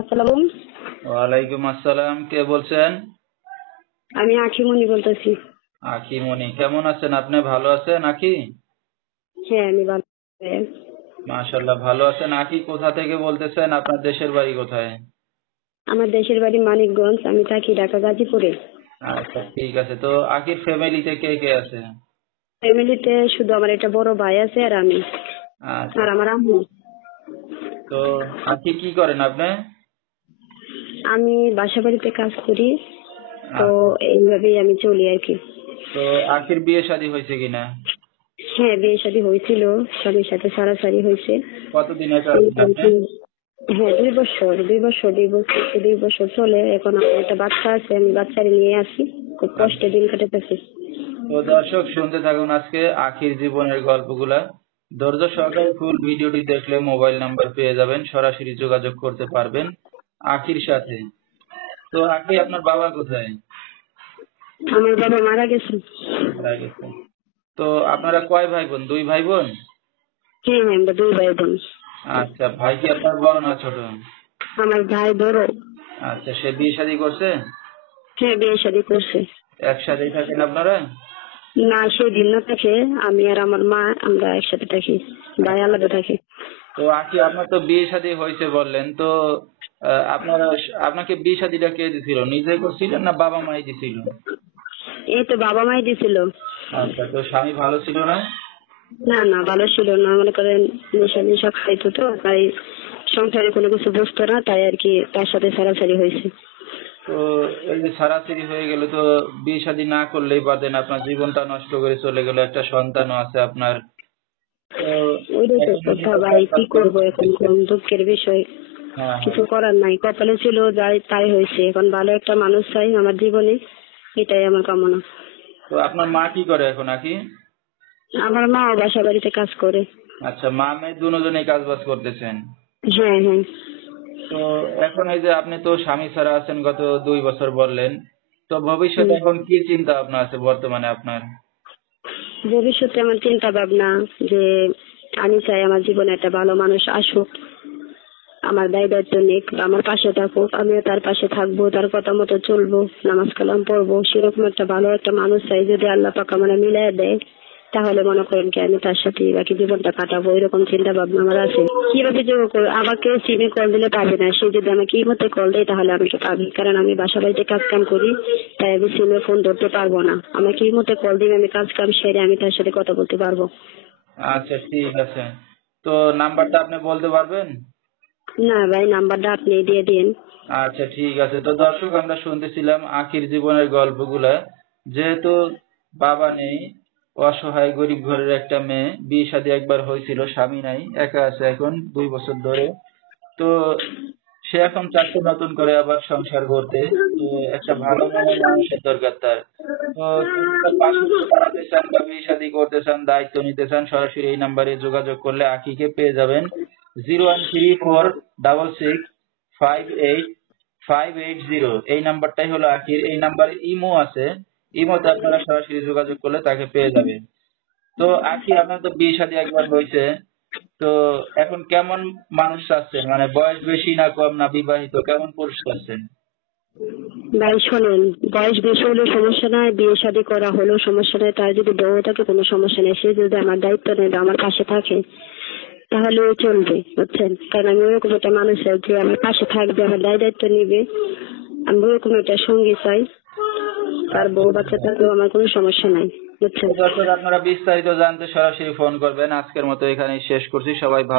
আসসালাম। ওয়ালাইকুম আসসালাম। কে বলছেন? আমি আখিমণি বলতেছি। আখিমণি, কেমন আছেন আপনি? ভালো আছেন আখি? হ্যাঁ, আমি ভালো আছি। মাশাআল্লাহ, ভালো আছেন। আখি কোথা থেকে বলতেছেন? আপনার দেশের বাড়ি কোথায়? আমার দেশের বাড়ি মানিকগঞ্জ, আমি থাকি ঢাকা গাজীপুরে। আচ্ছা, ঠিক আছে। তো আখির ফ্যামিলিতে কে কে আছে? ফ্যামিলিতে শুধু আমার একটা বড় ভাই আছে আর আমি, আচ্ছা, আর আমার আম্মু। তো আখি কি করেন আপনি? আমি বাসা বাড়িতে কাজ করি, তো আচ্ছা, এইভাবেই আমি চলি আর কি। তো আখির বিয়ে শাদী হয়েছে কিনা? হ্যাঁ, বিয়ে শাদী হয়েছিল, স্বামীর সাথে সারাসারি হয়েছে। কতদিন একা এই আছেন আর আপনি? কি। হ্যাঁ, 2 বছর চলে। এখন আমার একটা বাচ্চা আছে, আমি বাচ্চারে নিয়ে আসি, খুব কষ্টে আচ্ছা, দিন কাটাতেছি। তো দর্শক শুনতে থাকুন আজকে আখির জীবনের গল্পগুলা। ধৈর্য সহকারে ফুল ভিডিওটি দেখলে মোবাইল নাম্বার পেয়ে যাবেন, সরাসরি যোগাযোগ করতে পারবেন আখির সাথে। তো আখি, আপনার বাবা কোথায়? আমার বাবা মারা গেছে। মারা গেছে। তো আপনারা কয় ভাই বোন? দুই ভাই বোন? হ্যাঁ হ্যাঁ, আমরা 2 ভাই বোন। আচ্ছা, ভাই কি আপনার বড় না ছোট? আমার ভাই বড়। আচ্ছা, সে বিয়ে শাদী করছে? হ্যাঁ, বিয়ে শাদী করছে। একসাথেই থাকেন আপনারা? না, সে ভিন্ন থাকে, আমি আর আমার মা আমরা একসাথে থাকি, ভাই আচ্ছা, আলাদা থাকে। তো আখি, আপনার তো বিয়ে শাদী হয়েছে বললেন, তো আপনারা আপনাকে বিয়ে শাদীটা কে দিছিল? নিজে করছিলেন না বাবা মাই দিছিল? এই তো বাবা মাই দিছিল। আচ্ছা, তো স্বামী ভালো ছিল না? না না, ভালো ছিল না, মনে করেন নেশা নেশা খাইতো, তো তাই সংসারে কোনো কিছু বুঝতো না, তাই আর কি তার সাথে সারাসারি হয়েছে। তো এই যে ছাড়াছাড়ি হয়ে গেল, তো বিয়ে শাদী না করলেই পারতেন, আপনার জীবনটা নষ্ট করে চলে গেল, একটা সন্তানও আছে আপনার। তো ওইটাই তো এখন কথা একটা ভাই, কাজ কি করুন। করবো এখন, কোন দুঃখের বিষয়। হ্যাঁ, হ্যাঁ। কিছু করার নাই, কপালে ছিল যাই তাই হয়েছে। এখন ভালো একটা মানুষ চাই আমার জীবনে, এটাই আমার কামনা। তো আপনার মা কি করে এখন আখি? আমার মাও বাসা বাড়িতে কাজ করে। আচ্ছা, মা মেয়ে দুজনেই কাজ বাজ করতেছেন। হ্যাঁ হ্যাঁ। তো এখন এই যে আপনি তো স্বামী ছাড়া আছেন গত 2 বছর বললেন, তো ভবিষ্যতে হুম। এখন কি চিন্তা ভাবনা আছে বর্তমানে আপনার? ভবিষ্যতে আমার চিন্তা ভাবনা যে আমি চাই আমার জীবনে একটা ভালো মানুষ আসুক, আমার দায় দায়িত্ব নিক, আমার পাশে থাকুক, আমিও তার পাশে থাকবো, তার কথা মতো চলবো, নামাজ কালাম পড়বো। সেরকম একটা ভালো একটা মানুষ চাই, যদি আল্লাহ পাক আমার মিলাই দেয়, তাহলে মনে করেন কি আমি তার সাথে বাকি জীবনটা কাটাবো, এরকম চিন্তা ভাবনা আমার আছে। কিভাবে যোগ করবো? আমাকে সিমে কল দিলে পাবে না, সে যদি আমাকে এই মতে কল দেয় তাহলে আমাকে পাবে, কারণ আমি বাসা বাড়িতে কাজ কাম করি, তাই আমি সিমে ফোন ধরতে পারবো না। আমাকে এই মতে কল দিলে আমি কাজ কাম সেরে আমি তার সাথে কথা বলতে পারবো। আচ্ছা, ঠিক আছে। তো নাম্বারটা আপনি বলতে পারবেন? না ভাই, নাম্বারটা আপনি দিয়ে দিন। আচ্ছা, ঠিক আছে। তো দর্শক, আমরা শুনতেছিলাম আখির জীবনের গল্পগুলা। যেহেতু বাবা নেই, অসহায় গরিব ঘরের একটা মেয়ে, বিয়ে শাদী একবার হয়েছিল, স্বামী নাই, একা আছে এখন 2 বছর ধরে। তো সে এখন চাচ্ছে নতুন করে আবার সংসার করতে। তো একটা ভালো মনের মানুষের দরকার তার। তো যদি তার পাশে দাঁড়াতে চান বা বিয়ে শাদী করতে চান, দায়িত্ব নিতে চান, সরাসরি এই নাম্বারে যোগাযোগ করলে আখিকে পেয়ে যাবেন। 01346658580, এই নাম্বারটাই হলো আখির। এই নাম্বারে ইমো আছে, ইমোতে আপনারা সরাসরি যোগাযোগ করলে তাকে পেয়ে যাবেন। তো আখি, আপনার তো বিয়ে শাদী একবার হয়েছে, তো এখন কেমন মানুষ চাচ্ছেন? মানে বয়স বেশি না কম, না বিবাহিত, কেমন পুরুষ চাচ্ছেন? ভাই শোনেন, বয়স বেশি হলেও সমস্যা নাই, বিয়ে শাদী করা হলেও সমস্যা নাই, তার যদি বউ থাকে কোনো সমস্যা নেই, সে যদি আমার দায়িত্ব নেয় বা আমার পাশে থাকে তাহলে চলবে, বুঝছেন? কারণ আমি ওরকম একটা মানুষ চাই যে আমার পাশে থাকবে, আমার দায় দায়িত্ব নিবে। আমি ওরকম একটা সঙ্গী চাই, তার আচ্ছা, বউ ঠিক বাচ্চা আছে। থাকলেও আমার কোনো সমস্যা নাই, তো বুঝছেন? দর্শক, আপনারা বিস্তারিত জানতে সরাসরি ফোন করবেন। আজকের মতো এখানেই শেষ করছি। সবাই ভালো